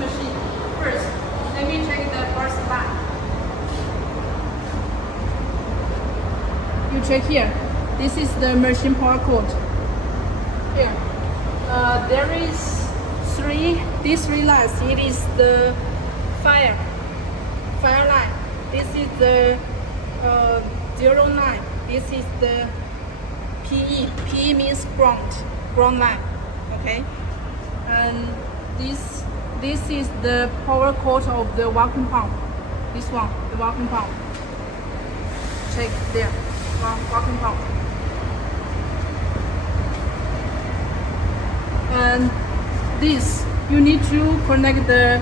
machine. First, let me check the power supply. You check here. This is the machine power cord. Here, there is these three lines. It is the fire line. This is the 09. This is the PE. PE means ground line. Okay, and this is the power cord of the vacuum pump. This one, the vacuum pump. Check there, vacuum pump. And this, you need to connect the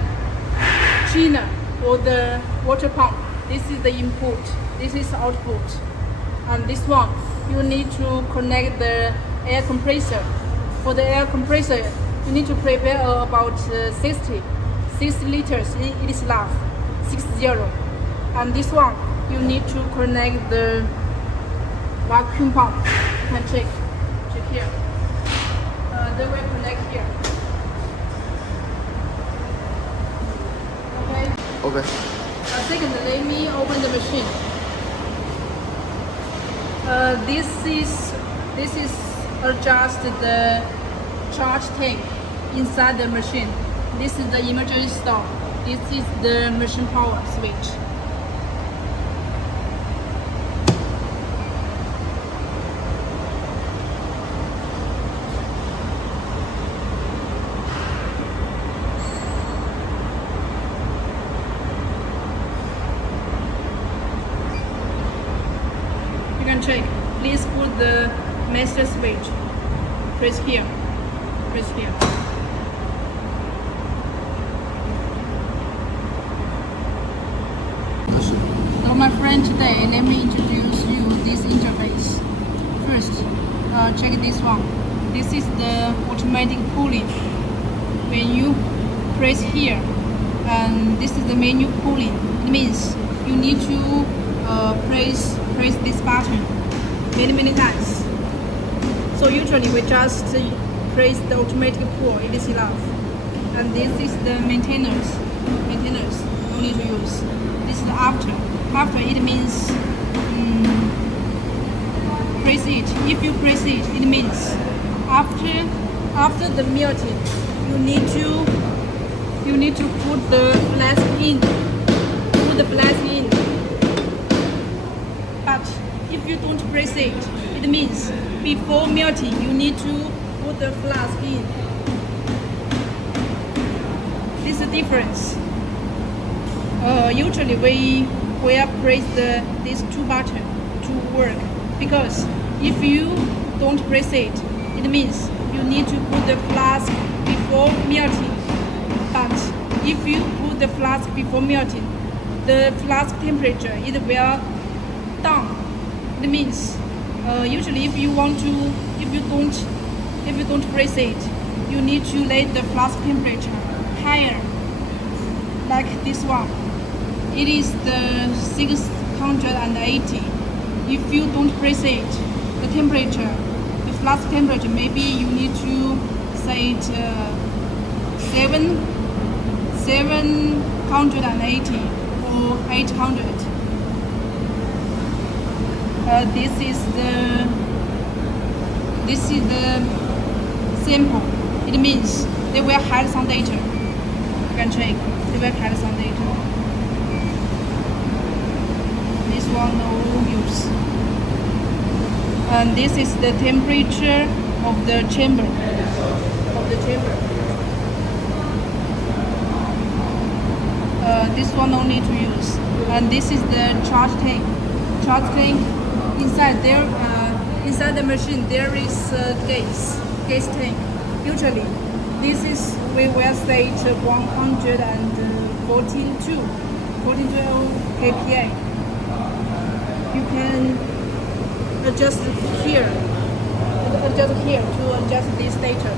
cleaner or the water pump. This is the input. This is output. And this one, you need to connect the air compressor. For the air compressor, you need to prepare about 60 liters. It is enough, 60. And this one, you need to connect the vacuum pump. You can check here. They will connect here. Okay. Second, let me open the machine. This is adjust the charge tank inside the machine. This is the emergency stop. This is the machine power switch. You can check. Please put the master switch. Press here. Press here. So my friend, today let me introduce you this interface. First, check this one. This is the automatic cooling. When you press here, and this is the menu cooling. It means you need to press this button many times. So usually we just press the automatic pull. It is enough. And this is the maintenance. No need to use. This is the after. After, it means press it. If you press it, it means after the melting, you need to put the flask in. Put the flask in. But if you don't press it, it means before melting, you need to put the flask in. This is the difference. Usually we press these two buttons to work, because if you don't press it, it means you need to put the flask before melting. But if you put the flask before melting, the flask temperature it will down. It means usually if you don't press it, you need to let the flask temperature higher, like this one. It is the 680. If you don't press it, the temperature, the flask temperature, maybe you need to say it 780 or 800. This is the sample. It means they will hide some data. You can check. They will hide some data. This one no use. And this is the temperature of the chamber. This one no need to use. And this is the charge tank. Inside the machine there is gas tank. Usually this is, we will say 142 kPa. You can adjust here to adjust this data.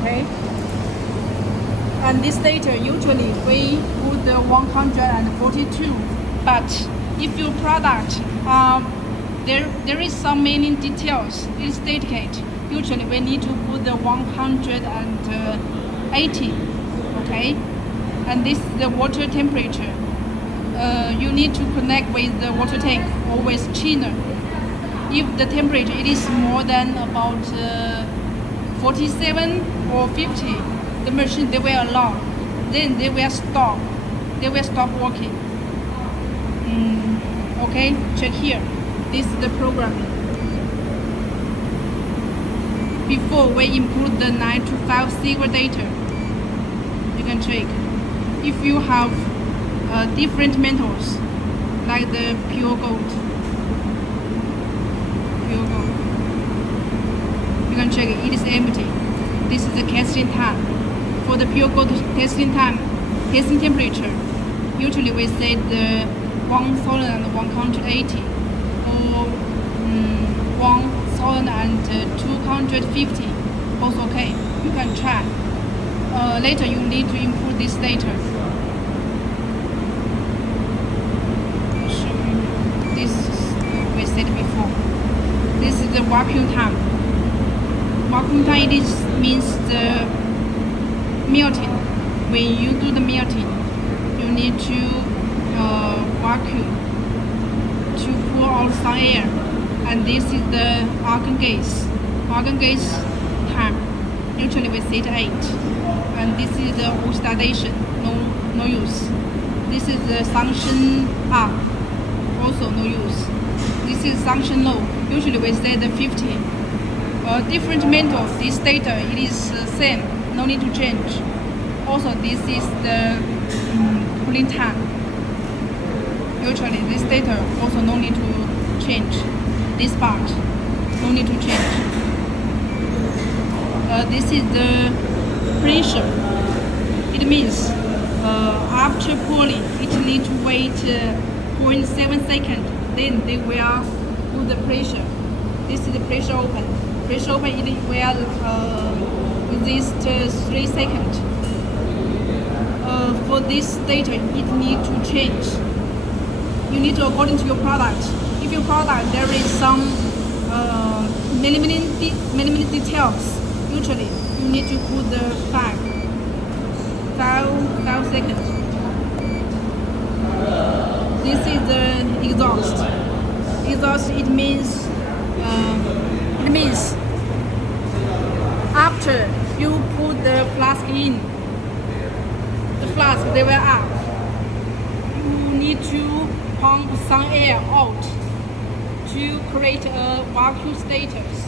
Okay, and this data usually we put the 142, but if your product there is some many details, it's dedicated. Usually we need to put the 180. Okay, and this is the water temperature. You need to connect with the water tank or with chiller. If the temperature it is more than about 47 or 50, the machine they will allow. Then they will stop. They will stop working. Okay, check here. This is the programming. Before we input the 925 silver data, you can check. If you have different metals, like the pure gold, you can check it is empty. This is the casting time. For the pure gold testing time, testing temperature, usually we set the 1180 or 1250. Both okay. You can try. Later you need to input this data. This we said before. This is the vacuum time. Vacuum time means the melting. When you do the melting, you need to vacuum to pull out some air, and this is the argon gas. Argon gas time. Usually we set 8, and this is the oxidation. No use. This is the suction up. Also no use. This is suction low. Usually we set the 50. Different metal. This data it is same. No need to change. Also this is the cooling time. Usually this data also no need to change. This part no need to change. This is the pressure. It means after pulling, it need to wait 0.7 seconds. Then they will put the pressure. This is the pressure open. Pressure open it will resist 3 seconds. For this data, it need to change. You need to according to your product. If your product there is some millimeter details, usually you need to put the 5 seconds. This is the exhaust. Exhaust it means after you put the flask in, the flask they will up. You need to pump some air out to create a vacuum status.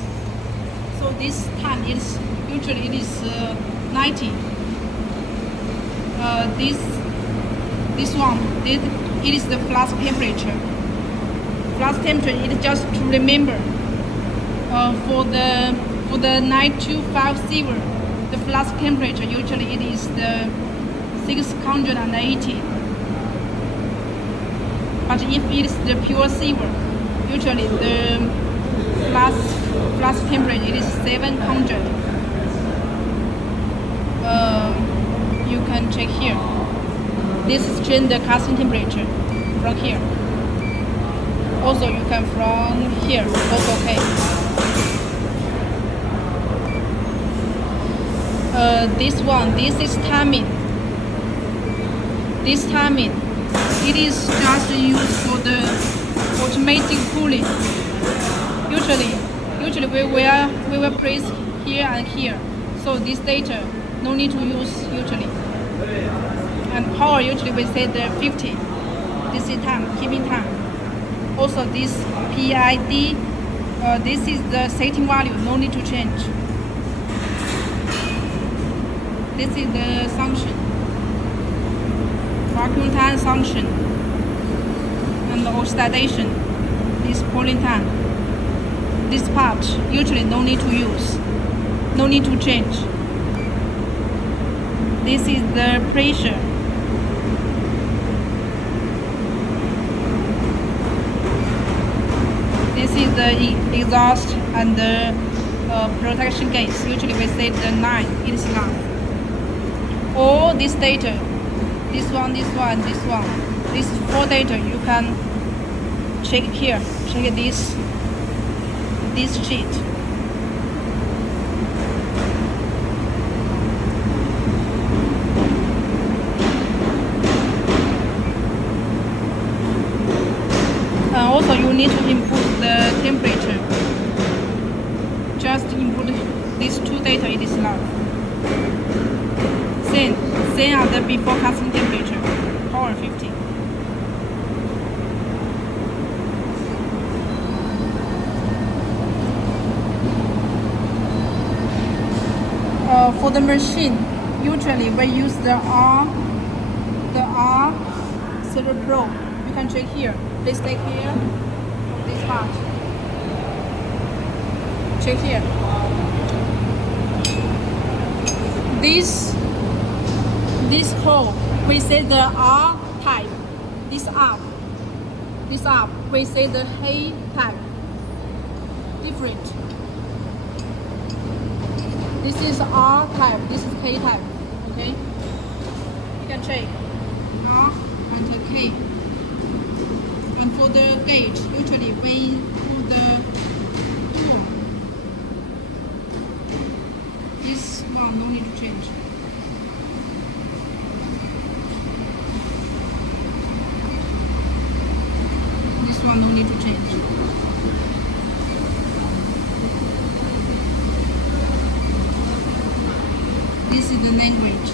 So this time is usually it is 90. This one it is the flask temperature. Flask temperature it is just to remember. For the 925 silver, the flask temperature usually it is the 680. But if it is the pure silver, usually the flask temperature it is 700. You can check here. This is change the casting temperature from here. Also you can from here. Also okay. This is timing. This timing, it is just used for the automatic cooling. Usually we will place here and here. So this data no need to use usually. And power usually we set the 50. This is time, keeping time. Also this PID, this is the setting value, no need to change. This is the suction, vacuum time suction, and the oxidation. This cooling time. This part usually no need to use, no need to change. This is the pressure. This is the exhaust and the protection gas. Usually we set the 9. It is enough. All this data, this one, this 4 data, you can check here. Check this sheet. need to input the temperature. Just input these two data in this lab. Same are the before casting temperature, power 50. For the machine, usually we use the R Pro. You can check here. Please take here, this part. Check here. This hole, we say the R type. This up, we say the H type. Different. This is R type, this is K type, okay? You can check R and K. And for the gauge, usually when put the tool, this one no need to change. This one no need to change. This is the language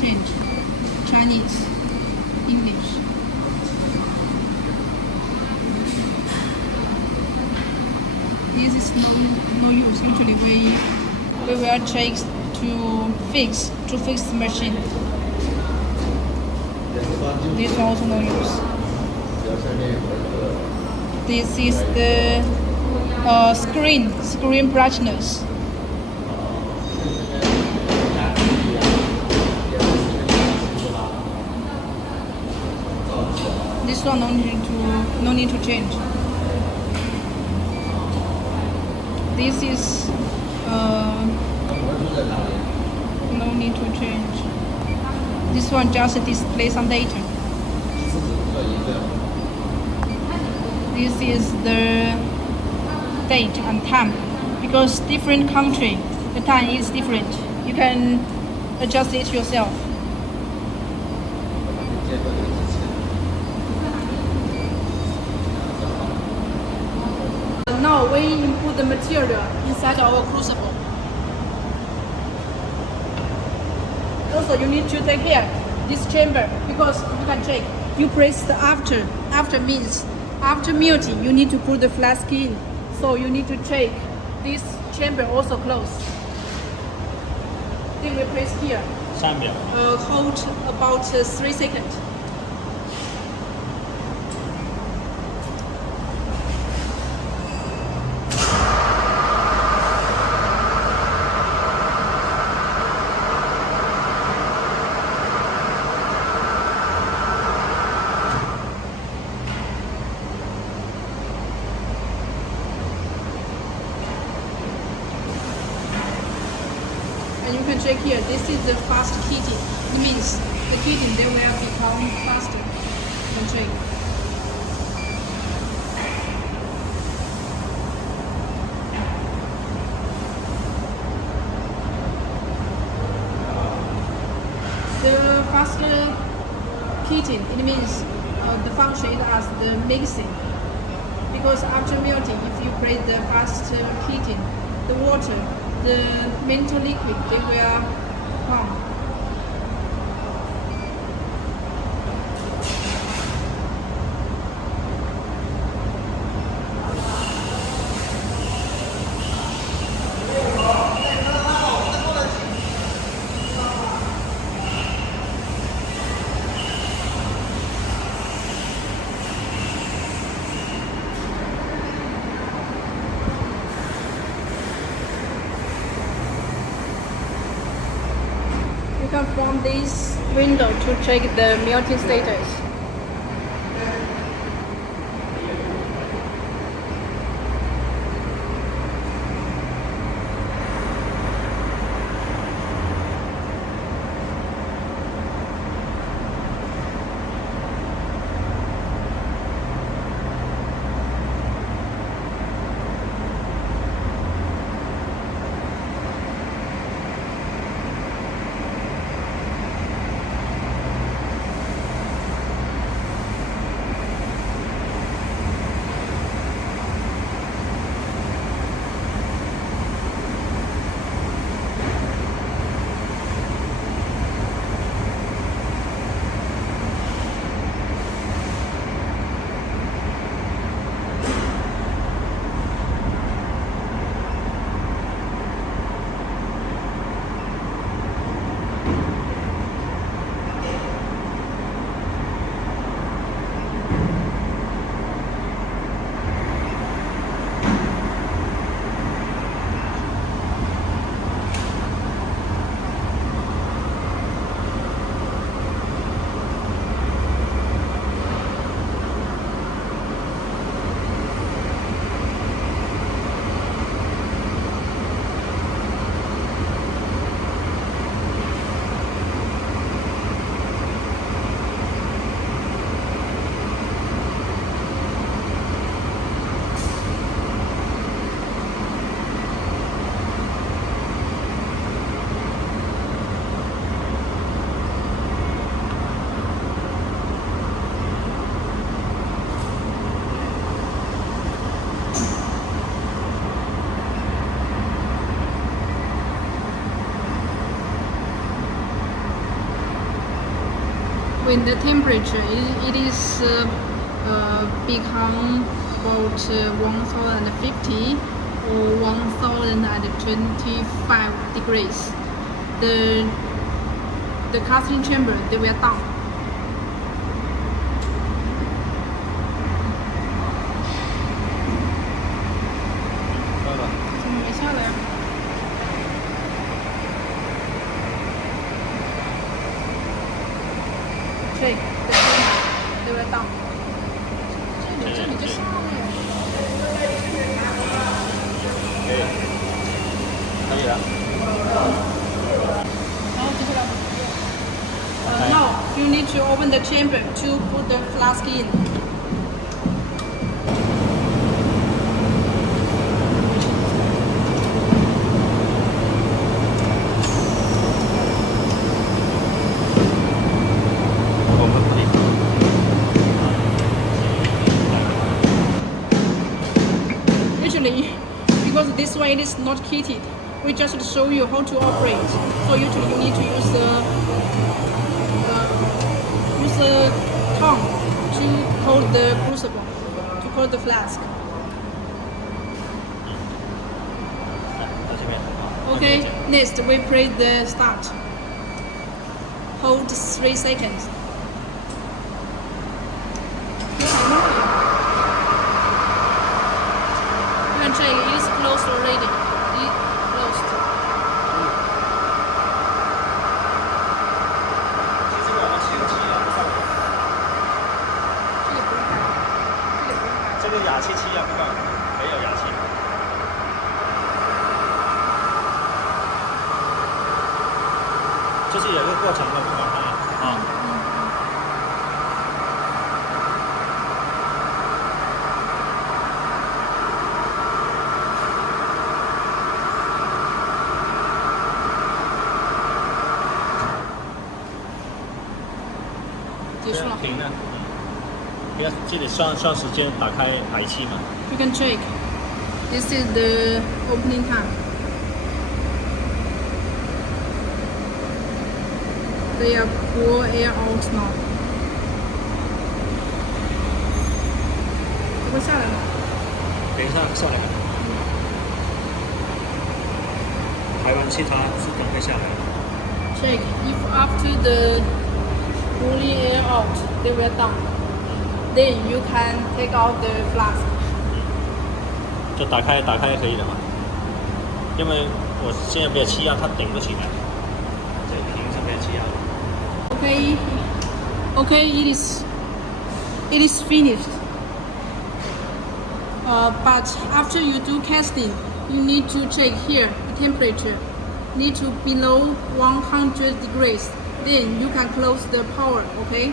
change. Chinese, English. This is no use. Usually we will check to fix the machine. This one also no use. This is the screen brightness. This one no need to change. This is no need to change. This one just display some data. This is the date and time, because different country the time is different. You can adjust it yourself. Now we input the material inside our crucible. Also, you need to take care this chamber, because you can check. You press the after means after melting. You need to put the flask in, so you need to check this chamber also closed. Then we press here. Hold about 3 seconds. And you can check here, this is the fast heating. It means the heating they will become faster. You can check. The faster heating, it means the function is as the mixing. Because after melting, if you press the fast heating, the water, the mental liquid, they will come. You can from this window to check the melting status. when the temperature it is become about 1050 or 1025 degrees, the casting chamber they will down. 怎么没下来啊？ 对，对不到。这里就下了。可以了。然后接下来，now you need to open the chamber to put the flask in. Usually, because this one it is not heated, we just show you how to operate. So usually you need to use the tongue to hold the crucible, to hold the flask. Okay, next we press the start. Hold 3 seconds. You can check it is closed already. It closed. 其实我们前期啊不放，这个不用开，这个不用开。这个氧气器啊不放，没有氧气。就是有个过程的，不管它啊。结束了。停了。你看这里算时间，打开排气嘛。You can check. This is the opening time. They are pour air out now. 这会下来吗？等一下下来。排完气它自动会下来。Check if after the pulling air out, they will down. Then you can take out the flask. 就打开可以了嘛？因为我现在没有气压，它顶不起来。这瓶是没有气压的。Okay, it is finished. But after you do casting, you need to check here the temperature. Need to below 100 degrees. Then you can close the power. Okay.